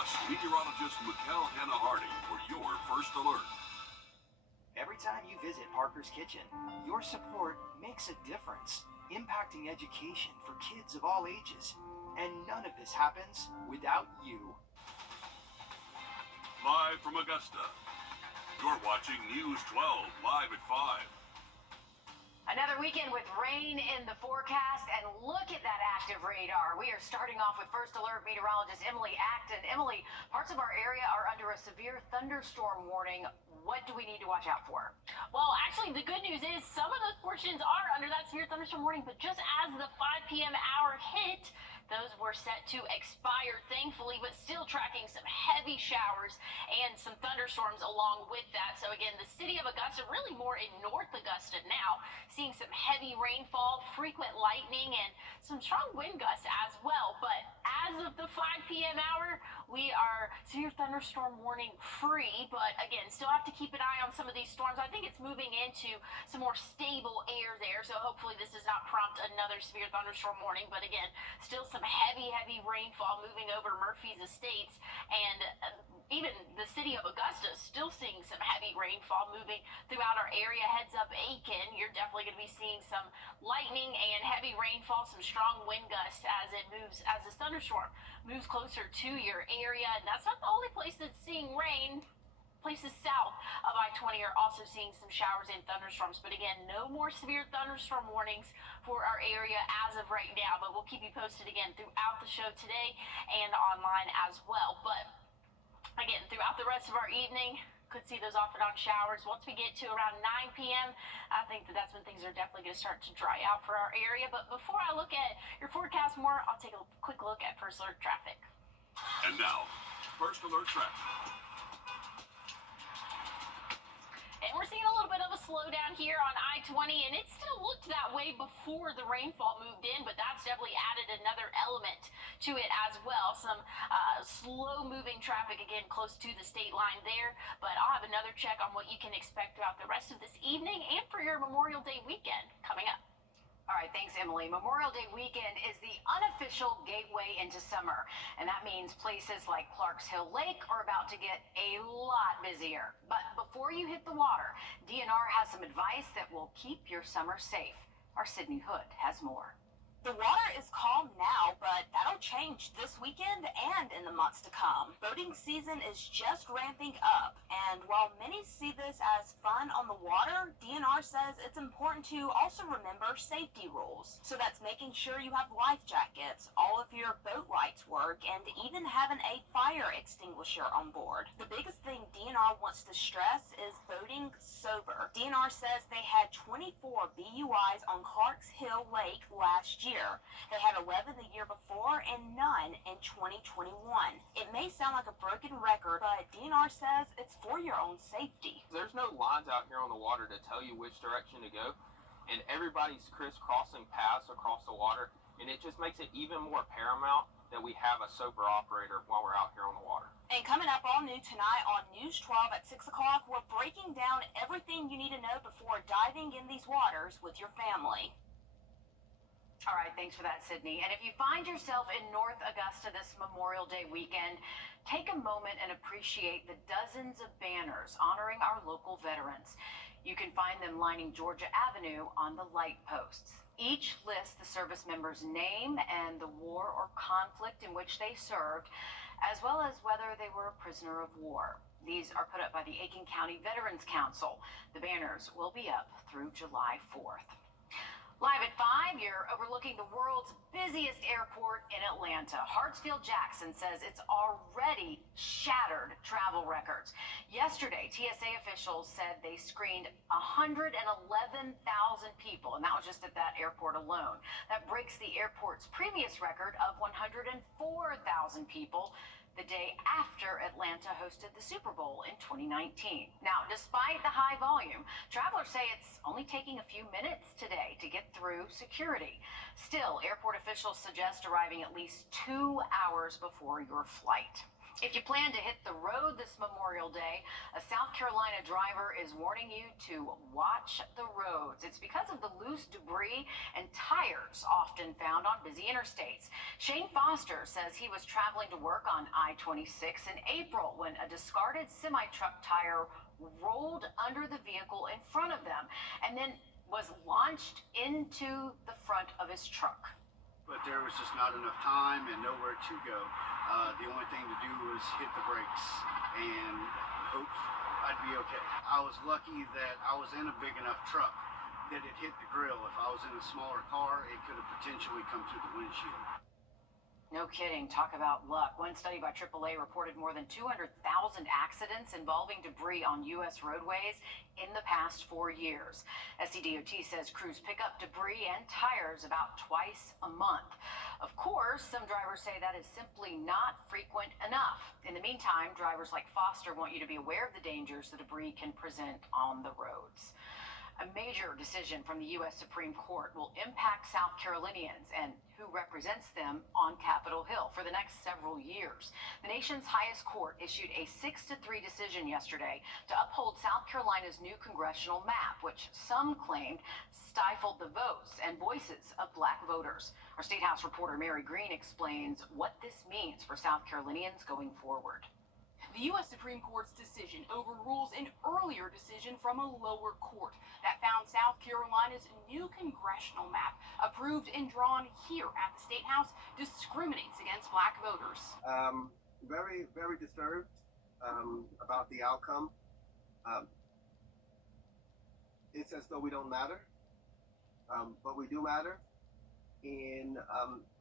Trust meteorologist Mikkel Hannah Harding for your first alert. Every time you visit Parker's Kitchen, your support makes a difference, impacting education for kids of all ages. And none of this happens without you. Live from Augusta, you're watching News 12 live at 5. Another weekend with rain in the forecast, and look at that active radar. We are starting off with First Alert meteorologist Emily Acton. Emily, parts of our area are under a severe thunderstorm warning. What do we need to watch out for? Well, actually, the good news is some of those portions are under that severe thunderstorm warning, but just as the 5 p.m. hour hit, those were set to expire, thankfully, but still tracking some heavy showers and some thunderstorms along with that. So again, the city of Augusta, really more in North Augusta now, seeing some heavy rainfall, frequent lightning, and some strong wind gusts as well. But as of the 5 p.m. hour, we are severe thunderstorm warning free, but again, still have to keep an eye on some of these storms. I think it's moving into some more stable air there, so hopefully this does not prompt another severe thunderstorm warning. But again, still some heavy rainfall moving over Murphy's Estates, and even the city of Augusta still seeing some heavy rainfall moving throughout our area. Heads up Aiken, you're definitely going to be seeing some lightning and heavy rainfall, some strong wind gusts as this thunderstorm moves closer to your area. And that's not the only place that's seeing rain. Places south of I-20 are also seeing some showers and thunderstorms. But again, no more severe thunderstorm warnings for our area as of right now. But we'll keep you posted again throughout the show today and online as well. But again, throughout the rest of our evening, could see those off and on showers. Once we get to around 9 p.m., I think that's when things are definitely going to start to dry out for our area. But before I look at your forecast more, I'll take a quick look at First Alert traffic. And now, First Alert traffic. And we're seeing a little bit of a slowdown here on I-20, and it still looked that way before the rainfall moved in, but that's definitely added another element to it as well. Some slow-moving traffic, again, close to the state line there, but I'll have another check on what you can expect throughout the rest of this evening and for your Memorial Day weekend coming up. All right, thanks, Emily. Memorial Day weekend is the unofficial gateway into summer, and that means places like Clarks Hill Lake are about to get a lot busier. But before you hit the water, DNR has some advice that will keep your summer safe. Our Sydney Hood has more. The water is calm now, but that'll change this weekend and in the months to come. Boating season is just ramping up, and while many see this as fun on the water, DNR says it's important to also remember safety rules. So that's making sure you have life jackets, all of your boat lights work, and even having a fire extinguisher on board. The biggest thing DNR wants to stress is boating sober. DNR says they had 24 BUIs on Clarks Hill Lake last year. They had 11 the year before and none in 2021. It may sound like a broken record, but DNR says it's for your own safety. There's no lines out here on the water to tell you which direction to go, and everybody's crisscrossing paths across the water, and it just makes it even more paramount that we have a sober operator while we're out here on the water. And coming up all new tonight on News 12 at 6 o'clock, we're breaking down everything you need to know before diving in these waters with your family. All right, thanks for that, Sydney. And if you find yourself in North Augusta this Memorial Day weekend, take a moment and appreciate the dozens of banners honoring our local veterans. You can find them lining Georgia Avenue on the light posts. Each lists the service member's name and the war or conflict in which they served, as well as whether they were a prisoner of war. These are put up by the Aiken County Veterans Council. The banners will be up through July 4th. Live at 5, you're overlooking the world's busiest airport in Atlanta. Hartsfield-Jackson says it's already shattered travel records. Yesterday, TSA officials said they screened 111,000 people, and that was just at that airport alone. That breaks the airport's previous record of 104,000 people the day after Atlanta hosted the Super Bowl in 2019. Now, despite the high volume, travelers say it's only taking a few minutes today to get through security. Still, airport officials suggest arriving at least 2 hours before your flight. If you plan to hit the road this Memorial Day, a South Carolina driver is warning you to watch the roads. It's because of the loose debris and tires often found on busy interstates. Shane Foster says he was traveling to work on I-26 in April when a discarded semi-truck tire rolled under the vehicle in front of them and then was launched into the front of his truck. But there was just not enough time and nowhere to go. The only thing to do was hit the brakes and hope I'd be okay. I was lucky that I was in a big enough truck that it hit the grill. If I was in a smaller car, it could have potentially come through the windshield. No kidding. Talk about luck. One study by AAA reported more than 200,000 accidents involving debris on U.S. roadways in the past 4 years. SCDOT says crews pick up debris and tires about twice a month. Of course, some drivers say that is simply not frequent enough. In the meantime, drivers like Foster want you to be aware of the dangers the debris can present on the roads. A major decision from the U.S. Supreme Court will impact South Carolinians and who represents them on Capitol Hill for the next several years. The nation's highest court issued a 6-3 decision yesterday to uphold South Carolina's new congressional map, which some claimed stifled the votes and voices of black voters. Our State House reporter Mary Green explains what this means for South Carolinians going forward. The U.S. Supreme Court's decision overrules an earlier decision from a lower court that found South Carolina's new congressional map, approved and drawn here at the State House, discriminates against black voters. Very, very disturbed about the outcome. It's as though we don't matter, but we do matter, and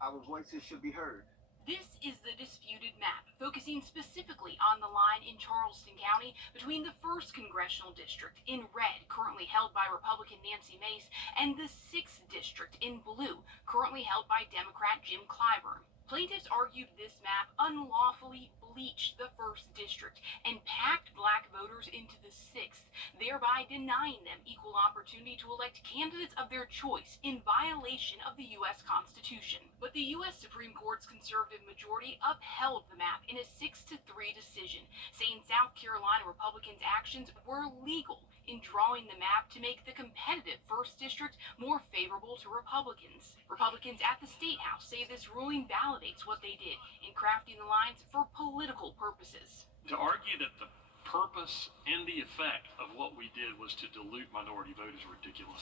our voices should be heard. This is the disputed map, focusing specifically on the line in Charleston County between the 1st Congressional District in red, currently held by Republican Nancy Mace, and the 6th District in blue, currently held by Democrat Jim Clyburn. Plaintiffs argued this map unlawfully bleached the 1st District and packed black voters into the 6th, thereby denying them equal opportunity to elect candidates of their choice in violation of the U.S. Constitution. But the U.S. Supreme Court's conservative majority upheld the map in a 6-3 decision, saying South Carolina Republicans' actions were legal in drawing the map to make the competitive 1st District more favorable to Republicans. Republicans at the State House say this ruling validates what they did in crafting the lines for political purposes. To argue that the purpose and the effect of what we did was to dilute minority vote is ridiculous.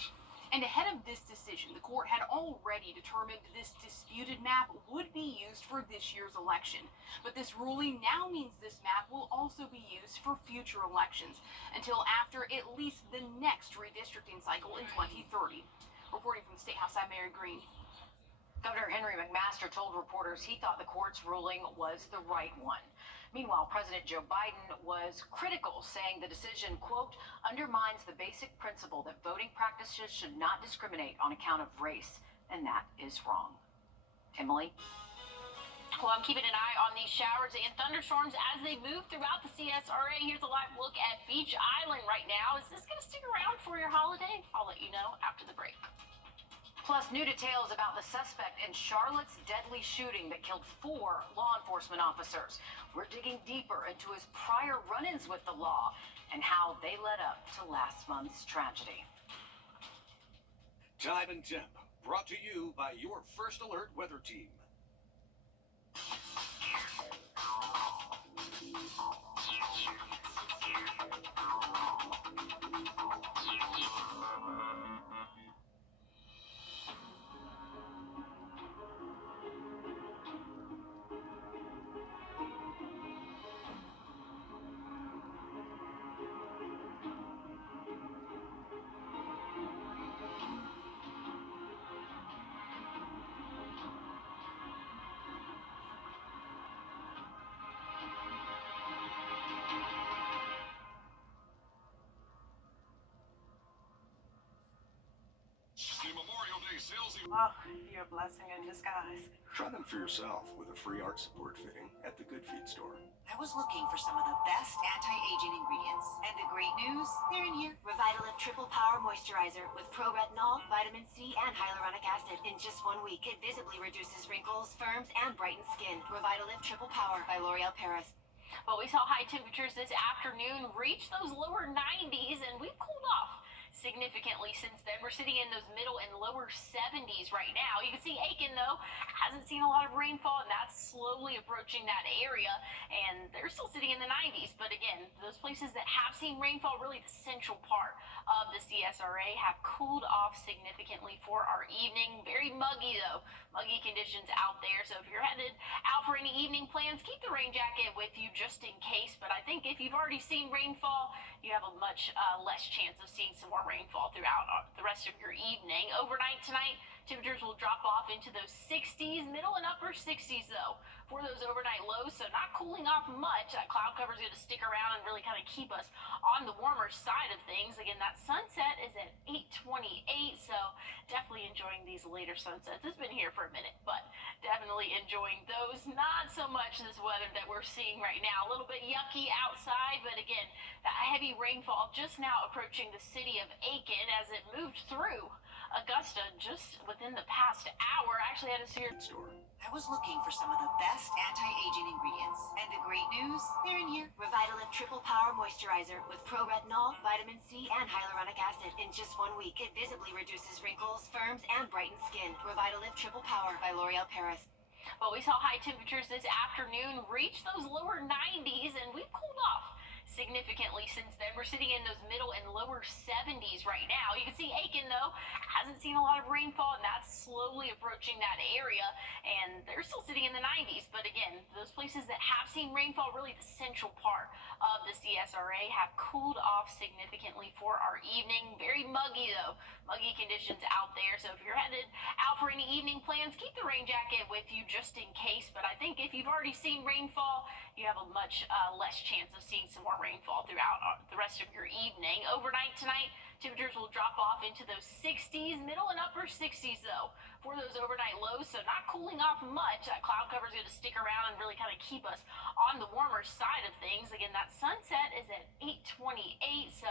And ahead of this decision, the court had already determined this disputed map would be used for this year's election. But this ruling now means this map will also be used for future elections until after at least the next redistricting cycle in 2030. Reporting from the State House, I'm Mary Green. Governor Henry McMaster told reporters he thought the court's ruling was the right one. Meanwhile, President Joe Biden was critical, saying the decision, quote, undermines the basic principle that voting practices should not discriminate on account of race, and that is wrong. Emily? Well, I'm keeping an eye on these showers and thunderstorms as they move throughout the CSRA. Here's a live look at Beach Island right now. Is this going to stick around for your holiday? I'll let you know after the break. Plus, new details about the suspect in Charlotte's deadly shooting that killed 4 law enforcement officers. We're digging deeper into his prior run-ins with the law and how they led up to last month's tragedy. Time and Temp, brought to you by your First Alert weather team. Oh, you're a blessing in disguise. Try them for yourself with a free art support fitting at the Good Feet store. I was looking for some of the best anti-aging ingredients, and the great news, they're in here. Revitalift Triple Power Moisturizer with pro-retinol, vitamin C, and hyaluronic acid. In just 1 week, it visibly reduces wrinkles, firms, and brightens skin. Revitalift Triple Power by L'Oreal Paris. But we saw high temperatures this afternoon reach those lower 90s, and we've cooled off significantly since then. We're sitting in those middle and lower 70s right now. You can see Aiken, though, hasn't seen a lot of rainfall, and that's slowly approaching that area, and they're still sitting in the 90s. But again, those places that have seen rainfall, really the central part of the CSRA, have cooled off significantly for our evening. Very muggy, though. Muggy conditions out there. So if you're headed out for any evening plans, keep the rain jacket with you just in case. But I think if you've already seen rainfall, you have a much less chance of seeing some more rainfall throughout the rest of your evening. Overnight tonight, temperatures will drop off into those 60s, middle and upper 60s though, for those overnight lows. So not cooling off much. That cloud cover is going to stick around and really kind of keep us on the warmer side of things. Again, that sunset is at 8:28, so definitely enjoying these later sunsets. It's been here for a minute, but definitely enjoying those. Not so much this weather that we're seeing right now. A little bit yucky outside, but again, that heavy rainfall just now approaching the city of Aiken as it moved through Augusta just within the past hour. Actually had a serious store. I was looking for some of the best anti-aging ingredients. And the great news, they're in here. Revitalift Triple Power Moisturizer with pro-retinol, vitamin C, and hyaluronic acid. In just 1 week, it visibly reduces wrinkles, firms, and brightens skin. Revitalift Triple Power by L'Oreal Paris. But we saw high temperatures this afternoon reach those lower 90s, and we've cooled off significantly since then. We're sitting in those middle and lower 70s right now. You can see Aiken, though, hasn't seen a lot of rainfall, and that's slowly approaching that area, and they're still sitting in the 90s. But again, those places that have seen rainfall, really the central part of the CSRA, have cooled off significantly for our evening. Very muggy, though. Muggy conditions out there. So if you're headed out for any evening plans, keep the rain jacket with you just in case. But I think if you've already seen rainfall, you have a much less chance of seeing some more rainfall throughout the rest of your evening. Overnight tonight, temperatures will drop off into those 60s, middle and upper 60s though, for those overnight lows. So not cooling off much. That cloud cover is going to stick around and really kind of keep us on the warmer side of things. Again, that sunset is at 8:28, so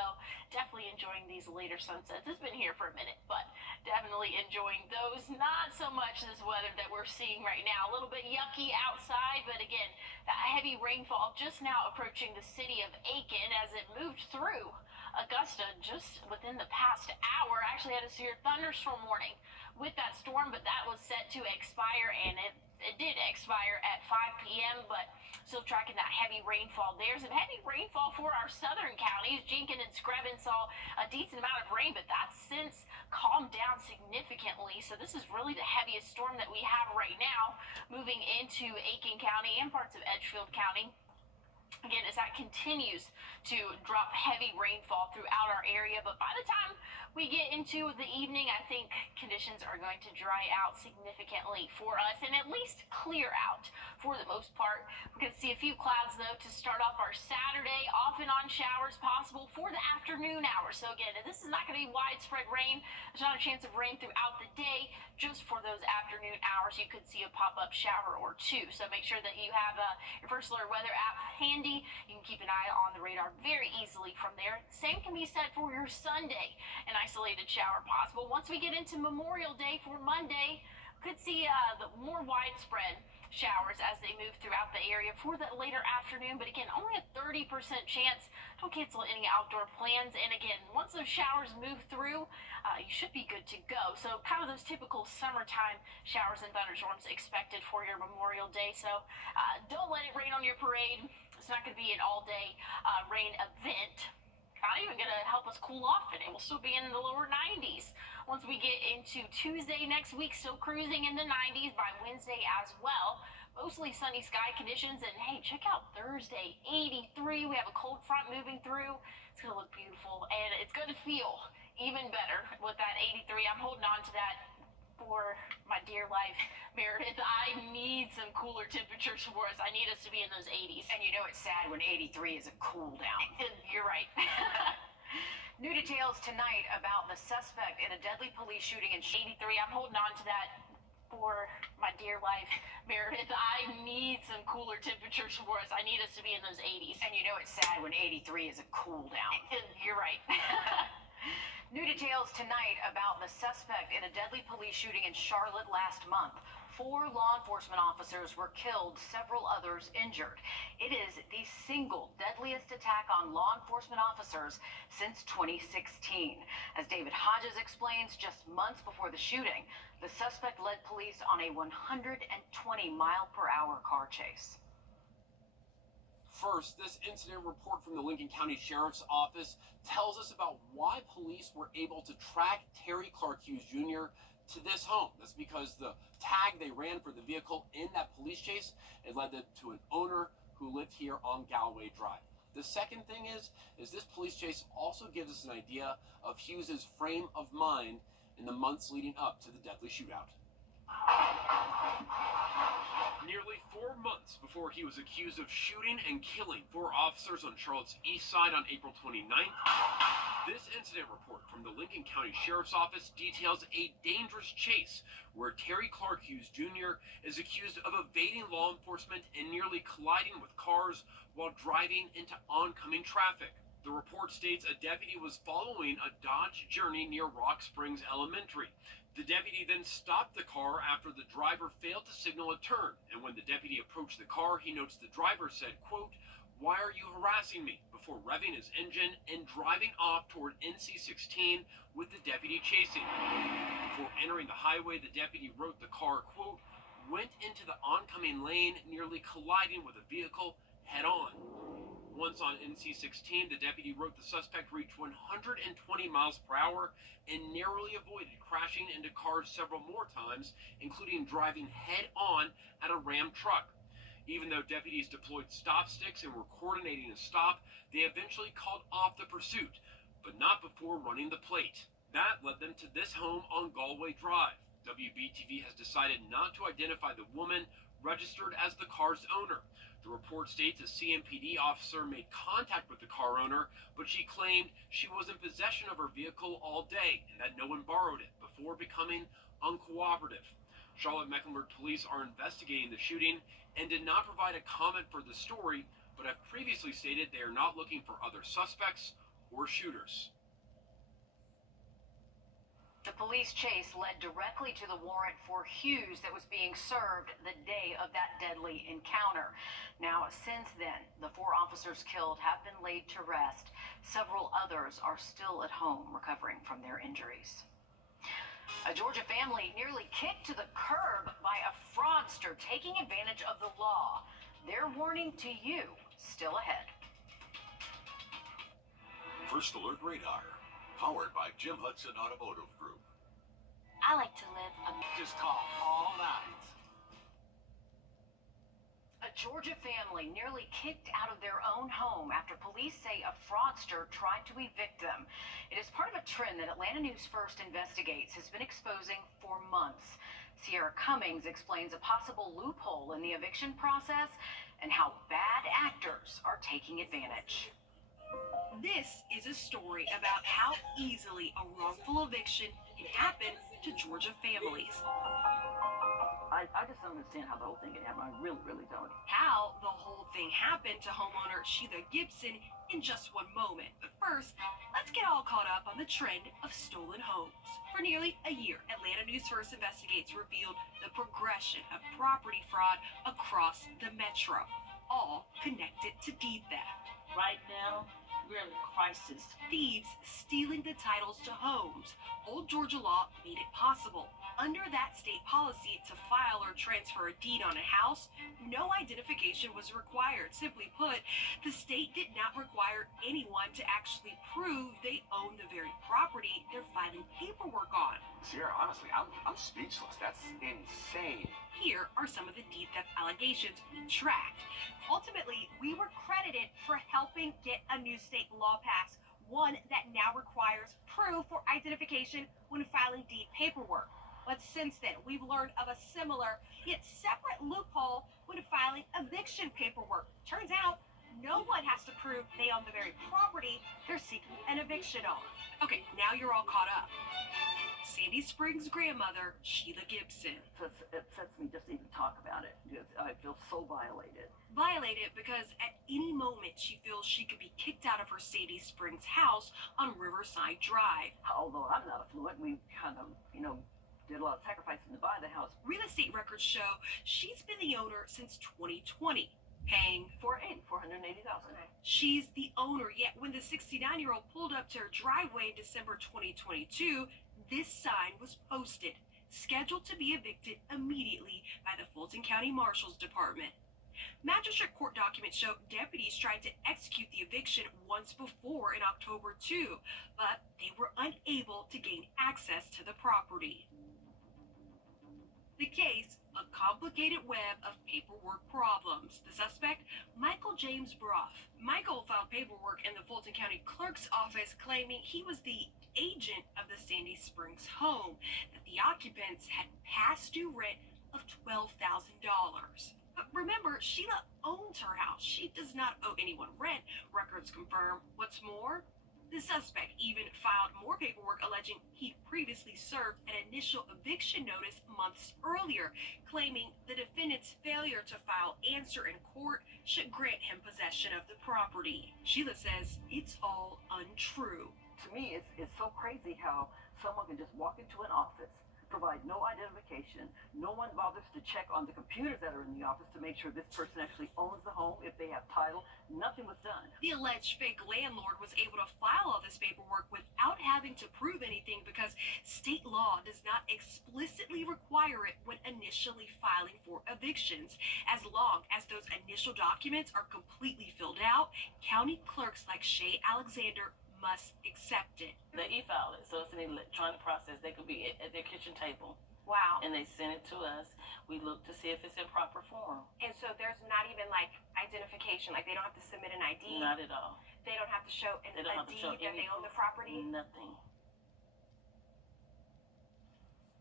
definitely enjoying these later sunsets. It's been here for a minute, but definitely enjoying those. Not so much this weather that we're seeing right now. A little bit yucky outside, but again, that heavy rainfall just now approaching the city of Aiken as it moved through Augusta just within the past hour. Actually had a severe thunderstorm warning with that storm, but that was set to expire, and it did expire at 5 p.m., but still tracking that heavy rainfall. There's some heavy rainfall for our southern counties. Jenkins and Screven saw a decent amount of rain, but that's since calmed down significantly. So this is really the heaviest storm that we have right now moving into Aiken County and parts of Edgefield County. Again, as that continues to drop heavy rainfall throughout our area, but by the time we get into the evening, I think conditions are going to dry out significantly for us and at least clear out for the most part. We're going to see a few clouds, though, to start off our Saturday. Off and on showers possible for the afternoon hours. So again, this is not going to be widespread rain. There's not a chance of rain throughout the day. Just for those afternoon hours, you could see a pop-up shower or two. So make sure that you have your First Alert Weather app handy. You can keep an eye on the radar very easily from there. Same can be said for your Sunday. An isolated shower possible. Once we get into Memorial Day for Monday, could see the more widespread showers as they move throughout the area for the later afternoon, but again, only a 30% chance. Don't cancel any outdoor plans. And again, once those showers move through, you should be good to go. So kind of those typical summertime showers and thunderstorms expected for your Memorial Day. So don't let it rain on your parade. It's not going to be an all-day rain event. Not even going to help us cool off, and it will still be in the lower 90s. Once we get into Tuesday next week, still cruising in the 90s by Wednesday as well. Mostly sunny sky conditions, and hey, check out Thursday, 83. We have a cold front moving through. It's going to look beautiful, and it's going to feel even better with that 83. I'm holding on to that for my dear life. Meredith, I need some cooler temperatures for us. I need us to be in those 80s. And you know it's sad when 83 is a cool down. You're right. New details tonight about the suspect in a deadly police shooting in 83. I'm holding on to that for my dear life. Meredith, I need some cooler temperatures for us. I need us to be in those 80s. And you know it's sad when 83 is a cool down. You're right. New details tonight about the suspect in a deadly police shooting in Charlotte last month. 4 law enforcement officers were killed, several others injured. It is the single deadliest attack on law enforcement officers since 2016. As David Hodges explains, just months before the shooting, the suspect led police on a 120-mile-per-hour car chase. First, this incident report from the Lincoln County Sheriff's Office tells us about why police were able to track Terry Clark Hughes Jr. to this home. That's because the tag they ran for the vehicle in that police chase, it led them to an owner who lived here on Galloway Drive. The second thing is this police chase also gives us an idea of Hughes's frame of mind in the months leading up to the deadly shootout. Nearly 4 months before he was accused of shooting and killing 4 officers on Charlotte's East Side on April 29th, this incident report from the Lincoln County Sheriff's Office details a dangerous chase where Terry Clark Hughes Jr. is accused of evading law enforcement and nearly colliding with cars while driving into oncoming traffic. The report states a deputy was following a Dodge Journey near Rock Springs Elementary. The deputy then stopped the car after the driver failed to signal a turn, and when the deputy approached the car, he notes the driver said, quote, "Why are you harassing me?" before revving his engine and driving off toward NC-16 with the deputy chasing. Before entering the highway, the deputy wrote the car, quote, "went into the oncoming lane, nearly colliding with a vehicle head-on." Once on NC-16, the deputy wrote the suspect reached 120 miles per hour and narrowly avoided crashing into cars several more times, including driving head-on at a Ram truck. Even though deputies deployed stop sticks and were coordinating a stop, they eventually called off the pursuit, but not before running the plate. That led them to this home on Galway Drive. WBTV has decided not to identify the woman registered as the car's owner. The report states a CMPD officer made contact with the car owner, but she claimed she was in possession of her vehicle all day and that no one borrowed it before becoming uncooperative. Charlotte-Mecklenburg police are investigating the shooting and did not provide a comment for the story, but have previously stated they are not looking for other suspects or shooters. The police chase led directly to the warrant for Hughes that was being served the day of that deadly encounter. Now, since then, the 4 officers killed have been laid to rest. Several others are still at home recovering from their injuries. A Georgia family nearly kicked to the curb by a fraudster taking advantage of the law. Their warning to you still ahead. First Alert Radar, powered by Jim Hudson Automotive Group. I like to live Just call all night. A Georgia family nearly kicked out of their own home after police say a fraudster tried to evict them. It is part of a trend that Atlanta News First Investigates has been exposing for months. Sierra Cummings explains a possible loophole in the eviction process and how bad actors are taking advantage. This is a story about how easily a wrongful eviction can happen to Georgia families. I just don't understand how the whole thing can happen. I really, really don't. How the whole thing happened to homeowner Sheila Gibson in just one moment. But first, let's get all caught up on the trend of stolen homes. For nearly a year, Atlanta News First Investigates revealed the progression of property fraud across the metro, all connected to deed theft. Right now, we're in a crisis. Thieves stealing the titles to homes. Old Georgia law made it possible. Under that state policy to file or transfer a deed on a house, no identification was required. Simply put, the state did not require anyone to actually prove they own the very property they're filing paperwork on. Sierra, honestly, I'm speechless. That's insane. Here are some of the deed theft allegations we tracked. Ultimately, we were credited for helping get a new state law passed, one that now requires proof or identification when filing deed paperwork. But since then, we've learned of a similar yet separate loophole when filing eviction paperwork. Turns out, no one has to prove they own the very property they're seeking an eviction on. Okay, now you're all caught up. Sandy Springs' grandmother, Sheila Gibson. It upsets me just to even talk about it because I feel so violated. Violated because at any moment she feels she could be kicked out of her Sandy Springs house on Riverside Drive. Although I'm not affluent, we kind of, did a lot of sacrificing to buy the house. Real estate records show she's been the owner since 2020, paying $480,000. She's the owner, yet when the 69-year-old pulled up to her driveway in December 2022, this sign was posted, scheduled to be evicted immediately by the Fulton County Marshal's Department. Magistrate court documents show deputies tried to execute the eviction once before in October too, but they were unable to gain access to the property. The case, a complicated web of paperwork problems. The suspect, Michael James Brough. Michael filed paperwork in the Fulton County Clerk's office claiming he was the agent of the Sandy Springs home, that the occupants had past due rent of $12,000. But remember, Sheila owns her house. She does not owe anyone rent, records confirm. What's more, the suspect even filed more paperwork alleging he'd previously served an initial eviction notice months earlier, claiming the defendant's failure to file answer in court should grant him possession of the property. Sheila says it's all untrue. To me, it's so crazy how someone can just walk into an office, provide no identification. No one bothers to check on the computers that are in the office to make sure this person actually owns the home, if they have title. Nothing was done. The alleged fake landlord was able to file all this paperwork without having to prove anything because state law does not explicitly require it when initially filing for evictions. As long as those initial documents are completely filled out, county clerks like Shay Alexander must accept it. They e-file it, so it's an electronic process. They could be at their kitchen table. Wow. And they send it to us. We look to see if it's in proper form. And so there's not even like identification, like they don't have to submit an ID. Not at all. They don't have to show a deed that they own the property. Nothing.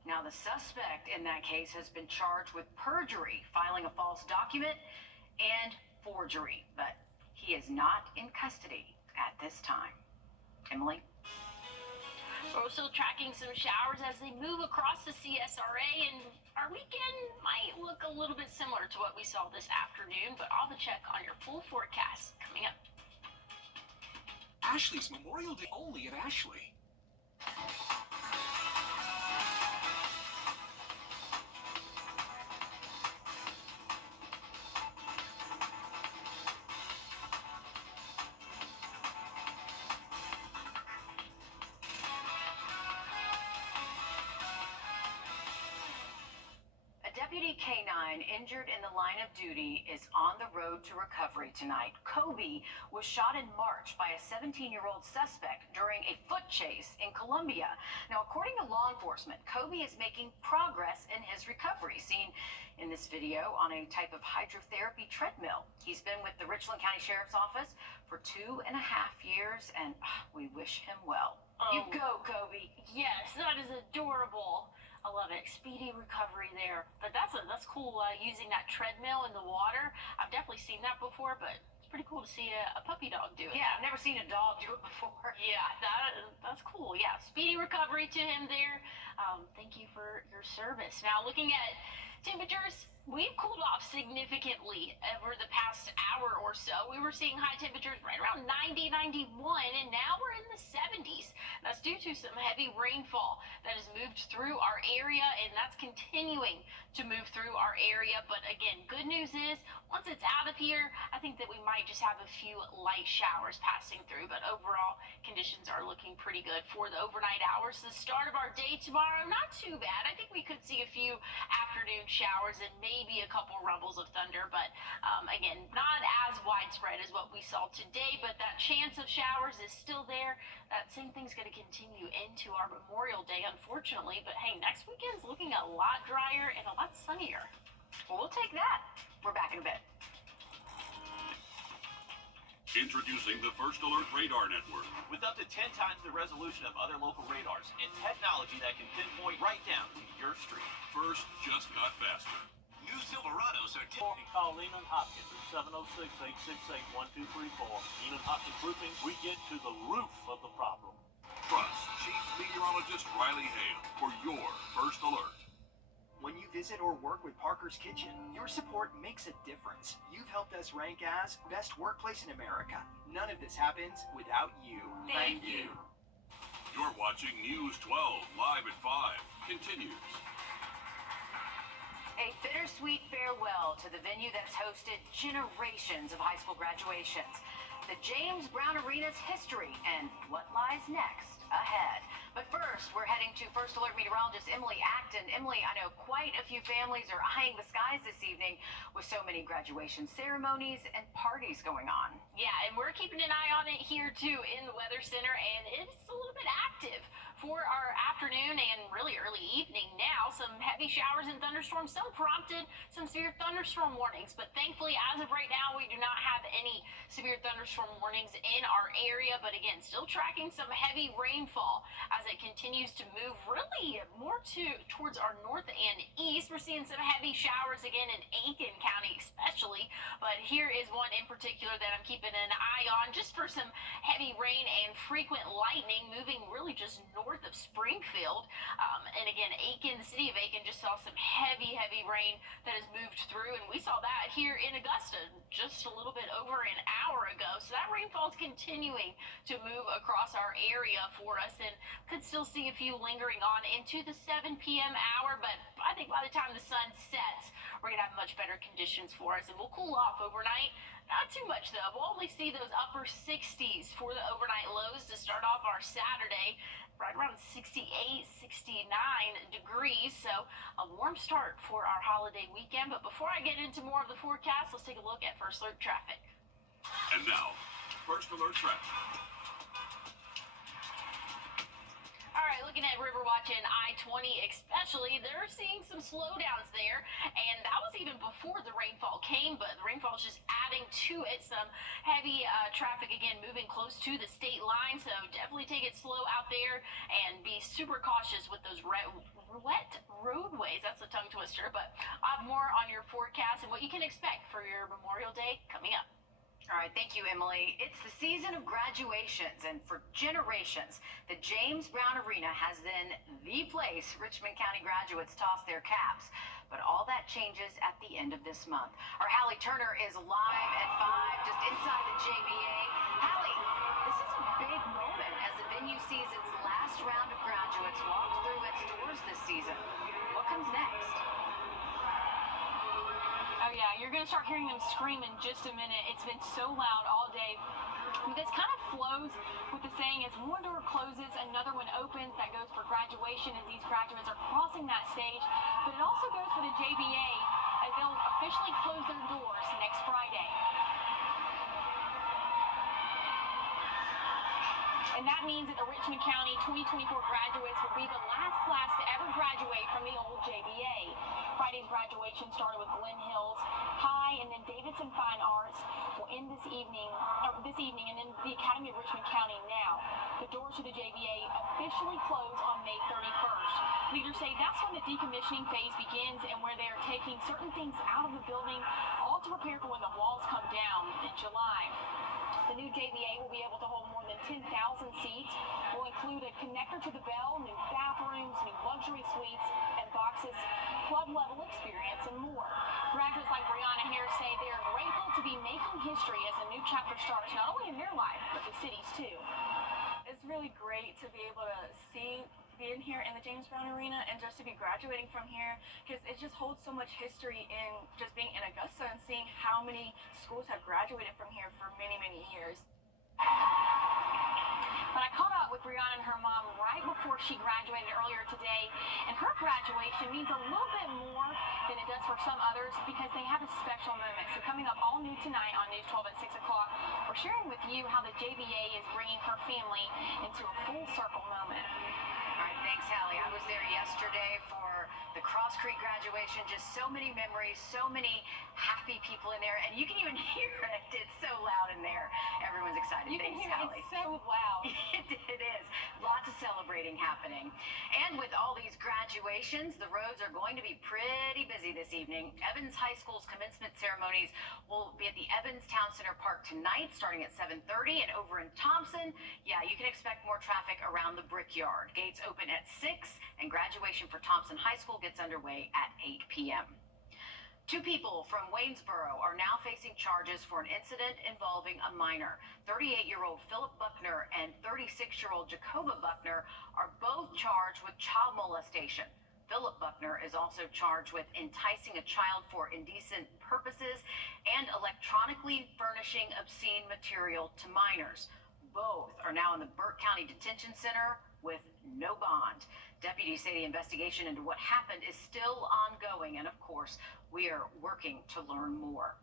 Now, the suspect in that case has been charged with perjury, filing a false document, and forgery, but he is not in custody at this time. Emily? We're still tracking some showers as they move across the CSRA, and our weekend might look a little bit similar to what we saw this afternoon, but I'll have a check on your full forecast coming up. Ashley's Memorial Day only at Ashley. Deputy K9 injured in the line of duty is on the road to recovery tonight. Kobe was shot in March by a 17-year-old suspect during a foot chase in Columbia. Now, according to law enforcement, Kobe is making progress in his recovery, seen in this video on a type of hydrotherapy treadmill. He's been with the Richland County Sheriff's Office for 2.5 years, and we wish him well. You go, Kobe. Yes, that is adorable. I love it. Speedy recovery there. But that's cool, using that treadmill in the water. I've definitely seen that before, but it's pretty cool to see a puppy dog do it. Yeah, I've never seen a dog do it before. Yeah, that's cool. Yeah, speedy recovery to him there. Thank you for your service. Now, looking at temperatures, we've cooled off significantly over the past hour or so. We were seeing high temperatures right around 90, 91, and now we're in the 70s. That's due to some heavy rainfall that has moved through our area, and that's continuing to move through our area. But again, good news is, once it's out of here, I think that we might just have a few light showers passing through, but overall, conditions are looking pretty good for the overnight hours. The start of our day tomorrow, not too bad. I think we could see a few afternoon showers and maybe a couple rumbles of thunder, but again, not as widespread as what we saw today, but that chance of showers is still there. That same thing's going to continue into our Memorial Day, unfortunately, but hey, next weekend's looking a lot drier and a lot sunnier. Well, we'll take that. We're back in a bit. Introducing the First Alert Radar Network. With up to 10 times the resolution of other local radars and technology that can pinpoint right down to your street. First just got faster. New Silverados are Call Lehman Hopkins at 706-868-1234. Lehman Hopkins Roofing, we get to the roof of the problem. Trust Chief Meteorologist Riley Hale for your First Alert. When you visit or work with Parker's Kitchen, your support makes a difference. You've helped us rank as Best Workplace in America. None of this happens without you. Thank you. You're watching News 12 live at 5. Continues. A bittersweet farewell to the venue that's hosted generations of high school graduations. The James Brown Arena's history and what lies next ahead. But first, we're heading to First Alert meteorologist Emily Acton. Emily, I know quite a few families are eyeing the skies this evening with so many graduation ceremonies and parties going on. Yeah, and we're keeping an eye on it here too in the Weather Center, and it's a little bit active for our afternoon and really early evening now. Some heavy showers and thunderstorms, some prompted some severe thunderstorm warnings, but thankfully as of right now we do not have any severe thunderstorm warnings in our area. But again, still tracking some heavy rainfall as it continues to move really more towards our north and east. We're seeing some heavy showers again in Aiken County especially, but here is one in particular that I'm keeping an eye on just for some heavy rain and frequent lightning moving really just north of Springfield. And again, Aiken, the city of Aiken just saw some heavy rain that has moved through, and we saw that here in Augusta just a little bit over an hour ago. So that rainfall is continuing to move across our area for us, and could still see a few lingering on into the 7 p.m. hour, but I think by the time the sun sets, we're going to have much better conditions for us, and we'll cool off overnight. Not too much, though. We'll only see those upper 60s for the overnight lows to start off our Saturday, right around 68, 69 degrees. So a warm start for our holiday weekend. But before I get into more of the forecast, let's take a look at First Alert traffic. And now, First Alert traffic. All right, looking at Riverwatch and I-20 especially, they're seeing some slowdowns there, and that was even before the rainfall came, but the rainfall is just adding to it. Some heavy traffic again moving close to the state line, so definitely take it slow out there and be super cautious with those wet roadways. That's a tongue twister, but I'll have more on your forecast and what you can expect for your Memorial Day coming up. All right, thank you, Emily. It's the season of graduations, and for generations, the James Brown Arena has been the place Richmond County graduates toss their caps. But all that changes at the end of this month. Our Hallie Turner is live at 5, just inside the JBA. Hallie, this is a big moment as the venue sees its last round of graduates walk through its doors this season. What comes next? Oh yeah, you're gonna start hearing them scream in just a minute. It's been so loud all day. This kind of flows with the saying, as one door closes, another one opens. That goes for graduation as these graduates are crossing that stage. But it also goes for the JBA as they'll officially close their doors next Friday. And that means that the Richmond County 2024 graduates will be the last class to ever graduate from the old JBA. Friday's graduation started with Glen Hills High, and then Davidson Fine Arts will end this evening, and then the Academy of Richmond County now. The doors to the JBA officially close on May 31st. Leaders say that's when the decommissioning phase begins and where they are taking certain things out of the building, all to prepare for when the walls come down in July. The new JBA will be able to hold more than 10,000 seats. Will include a connector to the bell, new bathrooms, new luxury suites, and boxes, club-level experience, and more. Graduates like Brianna Harris say they are grateful to be making history as a new chapter starts, not only in their life, but the city's too. It's really great to be able to be in here in the James Brown Arena and just to be graduating from here, because it just holds so much history in just being in Augusta and seeing how many schools have graduated from here for many years. But I caught up with Brianna and her mom right before she graduated earlier today, and her graduation means a little bit more than it does for some others because they have a special moment. So coming up all new tonight on News 12 at 6 o'clock, we're sharing with you how the JBA is bringing her family into a full circle moment. All right, thanks, Hallie. I was there yesterday for the Cross Creek graduation. Just so many memories, so many happy people in there, and you can even hear it. It's so loud in there. Everyone's excited. You Thanks, can hear Hallie. It's so loud. It is. Lots of celebrating happening. And with all these graduations, the roads are going to be pretty busy this evening. Evans High School's commencement ceremonies will be at the Evans Town Center Park tonight, starting at 7:30. And over in Thompson, yeah, you can expect more traffic around the Brickyard. Gates open at 6, and graduation for Thompson High School gets underway at 8 p.m. Two people from Waynesboro are now facing charges for an incident involving a minor. 38-year-old Philip Buckner and 36-year-old Jacoba Buckner are both charged with child molestation. Philip Buckner is also charged with enticing a child for indecent purposes and electronically furnishing obscene material to minors. Both are now in the Burke County Detention Center with no bond. Deputies say the investigation into what happened is still ongoing, and of course, we are working to learn more.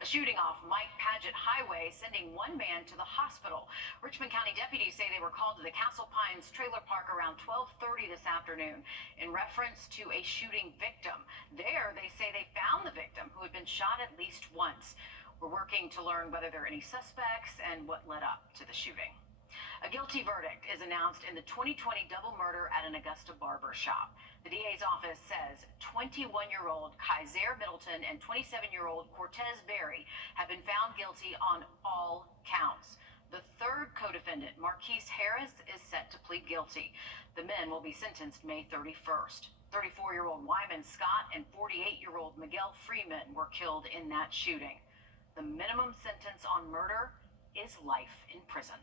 A shooting off Mike Paget Highway, sending one man to the hospital. Richmond County deputies say they were called to the Castle Pines trailer park around 12:30 this afternoon in reference to a shooting victim. There, they say they found the victim, who had been shot at least once. We're working to learn whether there are any suspects and what led up to the shooting. A guilty verdict is announced in the 2020 double murder at an Augusta barber shop. The DA's office says 21-year-old Kaiser Middleton and 27-year-old Cortez Berry have been found guilty on all counts. The third co-defendant, Marquise Harris, is set to plead guilty. The men will be sentenced May 31st. 34-year-old Wyman Scott and 48-year-old Miguel Freeman were killed in that shooting. The minimum sentence on murder is life in prison.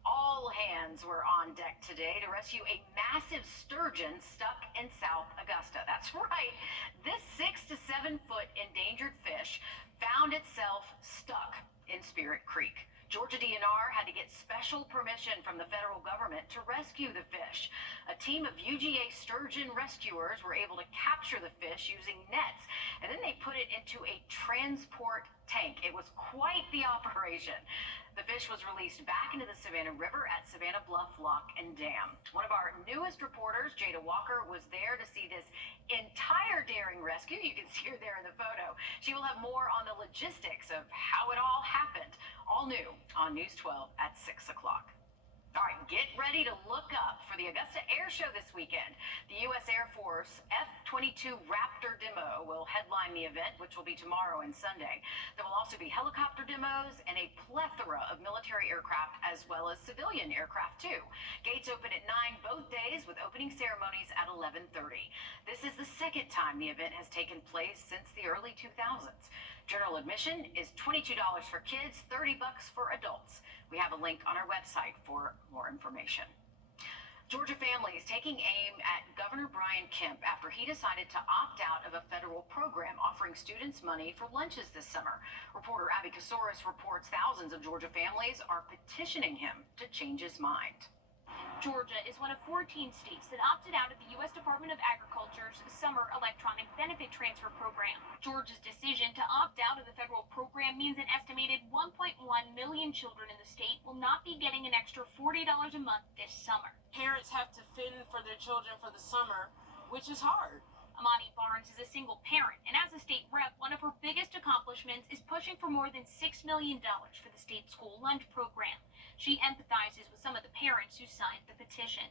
All hands were on deck today to rescue a massive sturgeon stuck in South Augusta. That's right. This 6 to 7 foot endangered fish found itself stuck in Spirit Creek. Georgia DNR had to get special permission from the federal government to rescue the fish. A team of UGA sturgeon rescuers were able to capture the fish using nets, and then they put it into a transport tank. It was quite the operation. The fish was released back into the Savannah River at Savannah Bluff Lock and Dam. One of our newest reporters, Jada Walker, was there to see this entire daring rescue. You can see her there in the photo. She will have more on the logistics of how it all happened. All new on News 12 at 6 o'clock. All right, get ready to look up for the Augusta Air Show this weekend. The U.S. Air Force F-22 Raptor demo will headline the event, which will be tomorrow and Sunday. There will also be helicopter demos and a plethora of military aircraft as well as civilian aircraft, too. Gates open at 9 both days with opening ceremonies at 11:30. This is the second time the event has taken place since the early 2000s. General admission is $22 for kids, $30 for adults. We have a link on our website for more information. Georgia families taking aim at Governor Brian Kemp after he decided to opt out of a federal program offering students money for lunches this summer. Reporter Abby Kasoris reports thousands of Georgia families are petitioning him to change his mind. Georgia is one of 14 states that opted out of the U.S. Department of Agriculture's Summer Electronic Benefit Transfer Program. Georgia's decision to opt out of the federal program means an estimated 1.1 million children in the state will not be getting an extra $40 a month this summer. Parents have to fend for their children for the summer, which is hard. Amani Barnes is a single parent, and as a state rep, one of her biggest accomplishments is pushing for more than $6 million for the state school lunch program. She empathizes with some of the parents who signed the petition.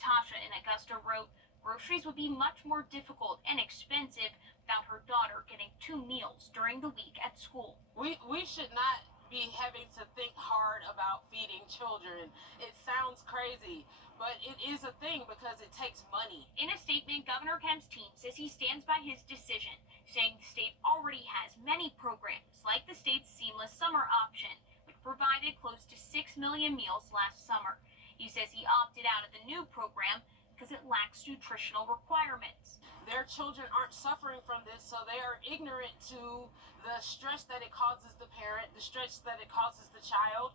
Tasha in Augusta wrote, "Groceries would be much more difficult and expensive without her daughter getting 2 meals during the week at school." We should not be having to think hard about feeding children. It sounds crazy, but it is a thing because it takes money. In a statement, Governor Kemp's team says he stands by his decision, saying the state already has many programs, like the state's seamless summer option, which provided close to 6 million meals last summer. He says he opted out of the new program because it lacks nutritional requirements. Their children aren't suffering from this, so they are ignorant to the stress that it causes the parent, the stress that it causes the child.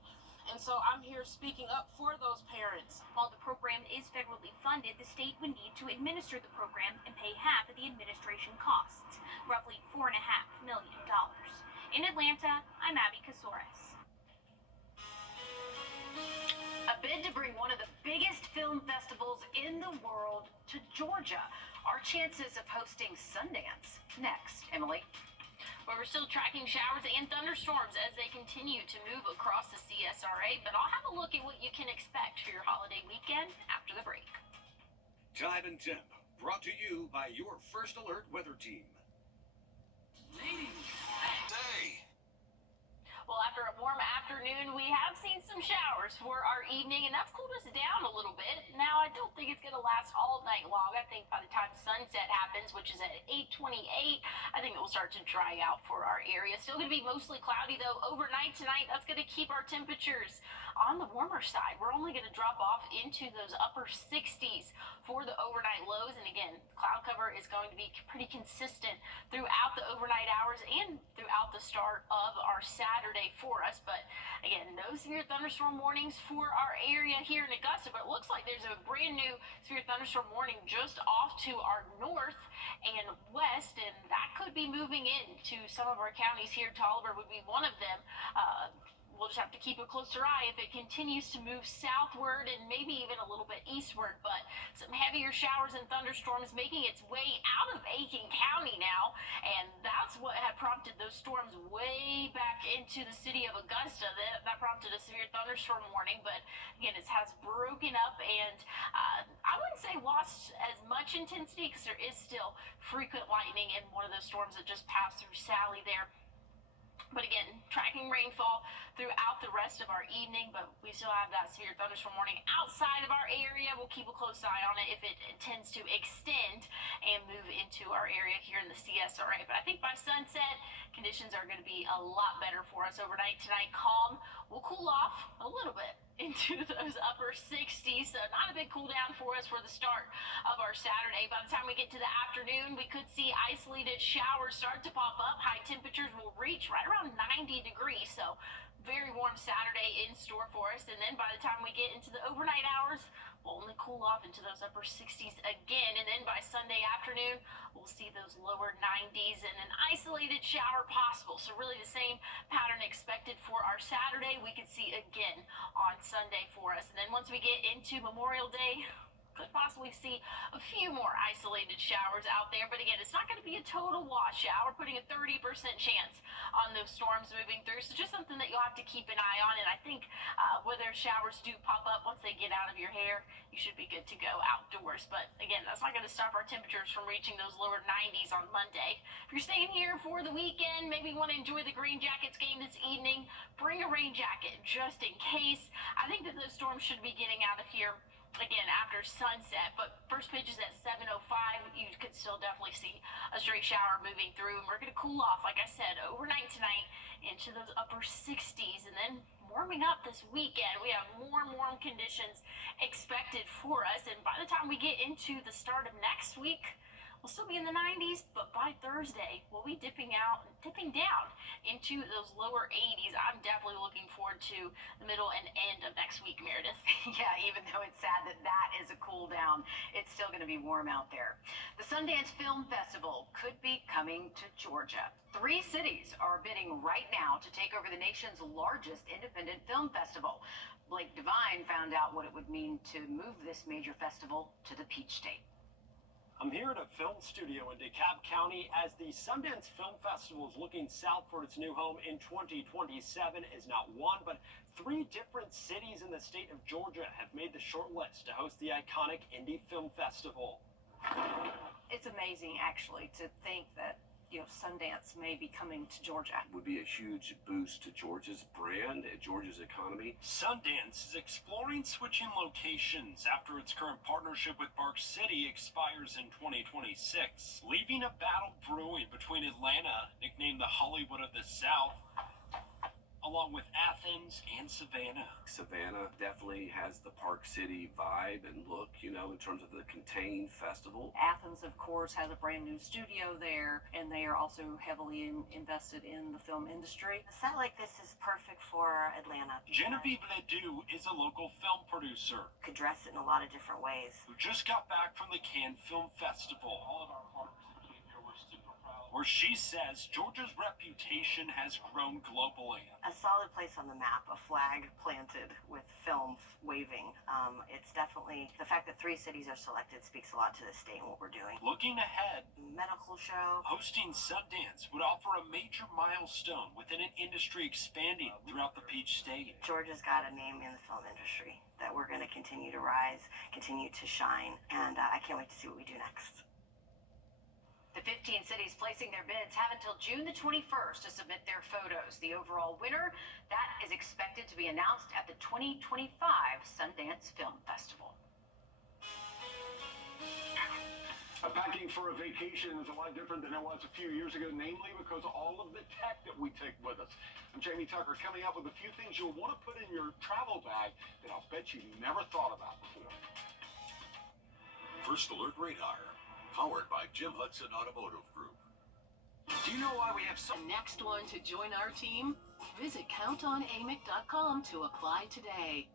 And so I'm here speaking up for those parents. While the program is federally funded, the state would need to administer the program and pay half of the administration costs, roughly $4.5 million. In Atlanta, I'm Abby Kasoris. A bid to bring one of the biggest film festivals in the world to Georgia. Our chances of hosting Sundance next. Emily? Well, we're still tracking showers and thunderstorms as they continue to move across the CSRA, but I'll have a look at what you can expect for your holiday weekend after the break. Time and Temp, brought to you by your First Alert weather team. Well, after a warm afternoon, we have seen some showers for our evening evening, and that's cooled us down a little bit. Now, I don't think it's going to last all night long. I think by the time sunset happens, which is at 8:28, I think it will start to dry out for our area. Still going to be mostly cloudy, though, overnight tonight. That's going to keep our temperatures on the warmer side. We're only going to drop off into those upper 60s for the overnight lows. And again, cloud cover is going to be pretty consistent throughout the overnight hours and throughout the start of our Saturday for us. But again, no severe thunderstorm warnings for our area here in Augusta, but it looks like there's a brand new severe thunderstorm warning just off to our north and west, and that could be moving into some of our counties here. Tolliver would be one of them. We'll just have to keep a closer eye if it continues to move southward and maybe even a little bit eastward. But some heavier showers and thunderstorms making its way out of Aiken County now, and that's what had prompted those storms way back into the city of Augusta. That prompted a severe thunderstorm warning, but again, it has broken up and I wouldn't say lost as much intensity because there is still frequent lightning in one of those storms that just passed through Sally there. But again, tracking rainfall throughout the rest of our evening, but we still have that severe thunderstorm warning outside of our area. We'll keep a close eye on it if it tends to extend and move into our area here in the CSRA. But I think by sunset, conditions are going to be a lot better for us overnight tonight. Calm. We'll cool off a little bit into those upper 60s, so not a big cool down for us for the start of our Saturday. By the time we get to the afternoon, we could see isolated showers start to pop up. High temperatures will reach right around 90 degrees, so very warm Saturday in store for us. And then by the time we get into the overnight hours, we'll only cool off into those upper 60s again. And then by Sunday afternoon, we'll see those lower 90s and an isolated shower possible. So really the same pattern expected for our Saturday, we could see again on Sunday for us. And then once we get into Memorial Day, could possibly see a few more isolated showers out there. But again, it's not going to be a total washout. We're putting a 30% chance on those storms moving through. So just something that you'll have to keep an eye on. And I think whether showers do pop up once they get out of your hair, you should be good to go outdoors. But again, that's not going to stop our temperatures from reaching those lower 90s on Monday. If you're staying here for the weekend, maybe you want to enjoy the Green Jackets game this evening, bring a rain jacket just in case. I think that those storms should be getting out of here again after sunset, but first pitch is at 7:05. You could still definitely see a stray shower moving through, and we're going to cool off, like I said, overnight tonight into those upper 60s, and then warming up this weekend. We have more and warm conditions expected for us, and by the time we get into the start of next week, we'll still be in the 90s, but by Thursday, we'll be dipping down into those lower 80s. I'm definitely looking forward to the middle and end of next week, Meredith. Yeah, even though it's sad that that is a cool down, it's still going to be warm out there. The Sundance Film Festival could be coming to Georgia. 3 cities are bidding right now to take over the nation's largest independent film festival. Blake Devine found out what it would mean to move this major festival to the Peach State. I'm here at a film studio in DeKalb County as the Sundance Film Festival is looking south for its new home in 2027 as not one, but 3 different cities in the state of Georgia have made the short list to host the iconic Indie Film Festival. It's amazing, actually, to think that Sundance may be coming to Georgia. Would be a huge boost to Georgia's brand and Georgia's economy. Sundance is exploring switching locations after its current partnership with Park City expires in 2026, leaving a battle brewing between Atlanta, nicknamed the Hollywood of the South, along with Athens and Savannah. Savannah definitely has the Park City vibe and look, in terms of the contained festival. Athens, of course, has a brand new studio there, and they are also heavily invested in the film industry. A set like this is perfect for Atlanta. Genevieve Ledoux is a local film producer. Could dress it in a lot of different ways. Who just got back from the Cannes Film Festival. All of our partners that came here were super proud. Where she says Georgia's reputation has grown globally. A solid place on the map, a flag planted with film waving. It's definitely, the fact that 3 cities are selected speaks a lot to the state and what we're doing. Looking ahead, medical show. Hosting Sundance would offer a major milestone within an industry expanding throughout the Peach State. Georgia's got a name in the film industry that we're going to continue to rise, continue to shine, and I can't wait to see what we do next. The 15 cities placing their bids have until June the 21st to submit their photos. The overall winner, that is expected to be announced at the 2025 Sundance Film Festival. Packing for a vacation is a lot different than it was a few years ago, namely because of all of the tech that we take with us. I'm Jamie Tucker, coming up with a few things you'll want to put in your travel bag that I'll bet you never thought about before. First Alert Radar, powered by Jim Hudson Automotive Group. Do you know why we have so... Next one to join our team? Visit countonamic.com to apply today.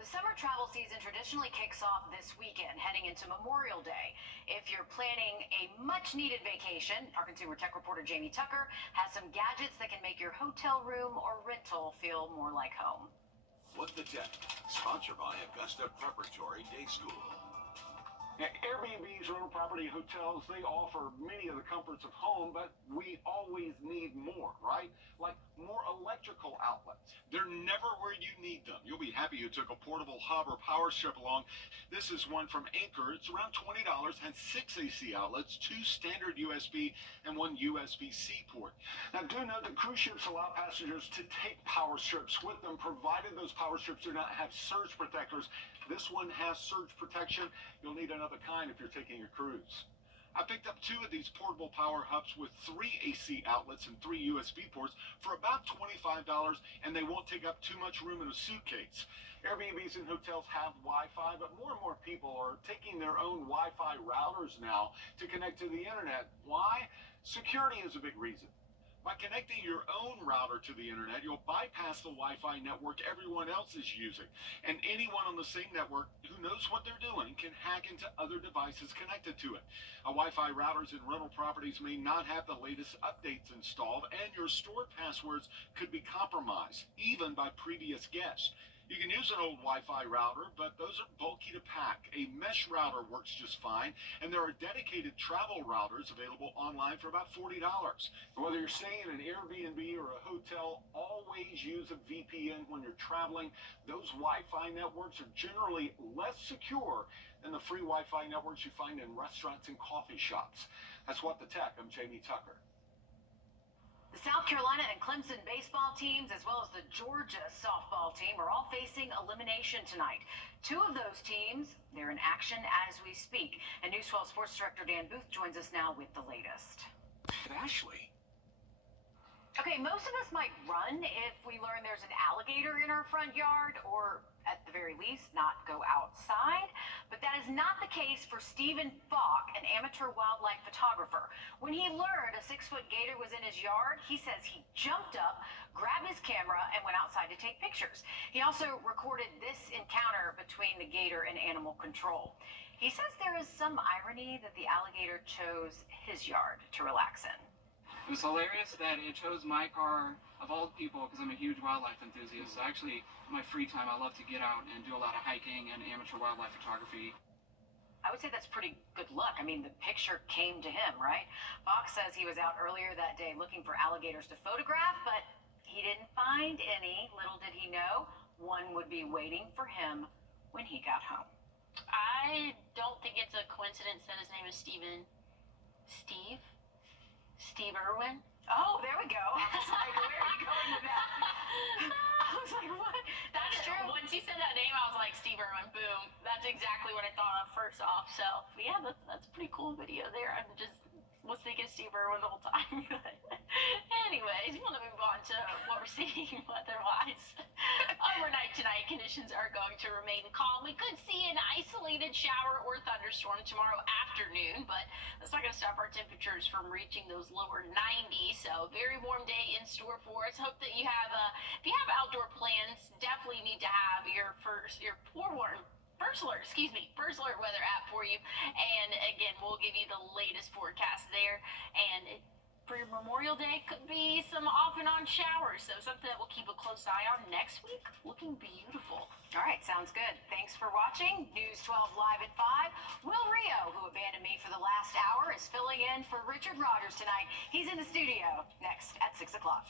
The summer travel season traditionally kicks off this weekend, heading into Memorial Day. If you're planning a much-needed vacation, our consumer tech reporter Jamie Tucker has some gadgets that can make your hotel room or rental feel more like home. What the Tech, sponsored by Augusta Preparatory Day School. Airbnbs, rental property, hotels, they offer many of the comforts of home, but we always need more, right? Like more electrical outlets. They're never where you need them. You'll be happy you took a portable hub or power strip along. This is one from Anchor. It's around $20, has 6 AC outlets, 2 standard USB, and 1 USB-C port. Now, do note that cruise ships allow passengers to take power strips with them, provided those power strips do not have surge protectors. This one has surge protection. You'll need another kind if you're taking a cruise. I picked up 2 of these portable power hubs with 3 AC outlets and 3 USB ports for about $25, and they won't take up too much room in a suitcase. Airbnbs and hotels have Wi-Fi, but more and more people are taking their own Wi-Fi routers now to connect to the internet. Why? Security is a big reason. By connecting your own router to the internet, you'll bypass the Wi-Fi network everyone else is using. And anyone on the same network who knows what they're doing can hack into other devices connected to it. Wi-Fi routers in rental properties may not have the latest updates installed, and your stored passwords could be compromised, even by previous guests. You can use an old Wi-Fi router, but those are bulky to pack. A mesh router works just fine, and there are dedicated travel routers available online for about $40. Whether you're staying in an Airbnb or a hotel, always use a VPN when you're traveling. Those Wi-Fi networks are generally less secure than the free Wi-Fi networks you find in restaurants and coffee shops. That's What the Tech. I'm Jamie Tucker. The South Carolina and Clemson baseball teams, as well as the Georgia softball team, are all facing elimination tonight. 2 of those teams, they're in action as we speak. And News 12 Sports Director Dan Booth joins us now with the latest. Ashley. Okay, most of us might run if we learn there's an alligator in our front yard, or at the very least, not go outside. But that is not the case for Stephen Falk, an amateur wildlife photographer. When he learned a 6-foot gator was in his yard, he says he jumped up, grabbed his camera, and went outside to take pictures. He also recorded this encounter between the gator and animal control. He says there is some irony that the alligator chose his yard to relax in. It was hilarious that it chose my car of all people because I'm a huge wildlife enthusiast. So actually, in my free time, I love to get out and do a lot of hiking and amateur wildlife photography. I would say that's pretty good luck. I mean, the picture came to him, right? Fox says he was out earlier that day looking for alligators to photograph, but he didn't find any. Little did he know, one would be waiting for him when he got home. I don't think it's a coincidence that his name is Steven. Steve Irwin? Oh, there we go. I was like, where are you going with that? I was like, what? That's true. Once you said that name, I was like, Steve Irwin, boom. That's exactly what I thought of first off. So, yeah, that's a pretty cool video there. I just was thinking Steve Irwin the whole time. Anyways, we want to move on to what we're seeing weather-wise. Overnight tonight, conditions are going to remain calm. We could see an isolated shower or thunderstorm tomorrow afternoon, but that's not going to stop our temperatures from reaching those lower 90s. So, very warm day in store for us. Hope that you have, if you have outdoor plans, definitely need to have your first alert weather app for you. And again, we'll give you the latest forecast there. And for your Memorial Day, could be some off and on showers. So something that we'll keep a close eye on next week. Looking beautiful. All right, sounds good. Thanks for watching News 12 Live at 5. Will Rio, who abandoned me for the last hour, is filling in for Richard Rogers tonight. He's in the studio next at 6 o'clock.